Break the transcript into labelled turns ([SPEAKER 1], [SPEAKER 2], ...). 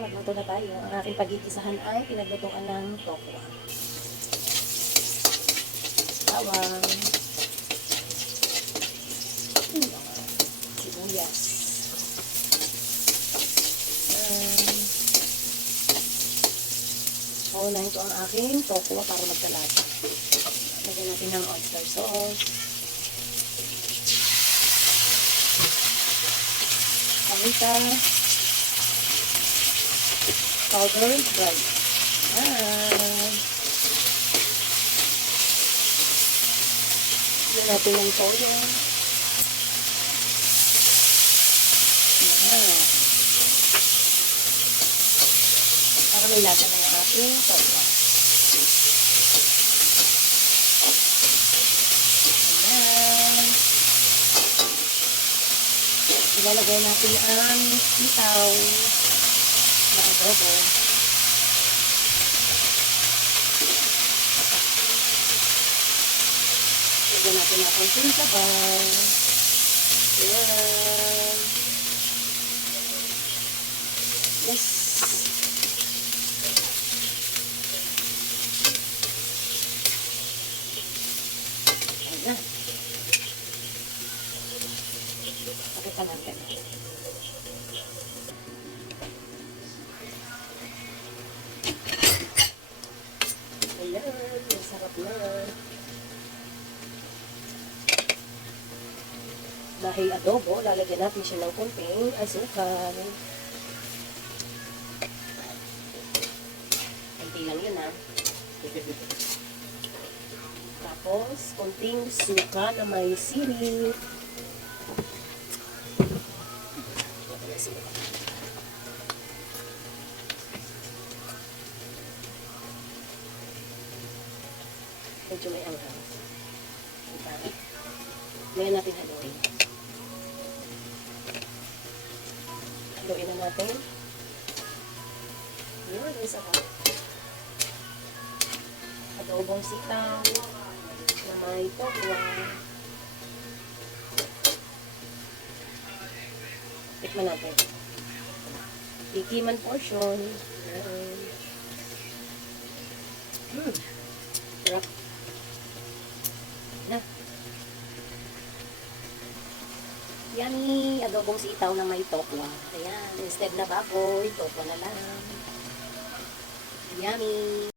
[SPEAKER 1] magluto na tayo. Ang aking pagigisahan ay pinaglutuan ng tokwa. Bawang. Sibuyas. Um, Paunahin ko ang aking tokwa para magkalasa. Lagyan natin ng oyster sauce. Paminta. Powdered garlic. Yan. Lagyan natin ng toyo. Yan. Para may lasa ng ating toyo. Ayan. Ilalagay natin ang sitaw na adobo. Lagyan natin ang konting sabaw. Ayan. Yes. Ayan. Pakita natin. Na. Dahil adobo, lalagyan natin siya ng kunting asukal. Kunti lang yun ha. Tapos, kunting suka na may sirip. Medyo may anghang. Diba? Ngayon natin haluin. Haluin na natin. Yun, isa pa. Adobong sitaw na may tokwa. Tikman natin. Tikiman portion. Yan. Hmm. Sarap. Yummy! Adobong sitaw na may tokwa. Ayan. Instead na baboy, tokwa na lang. Yummy!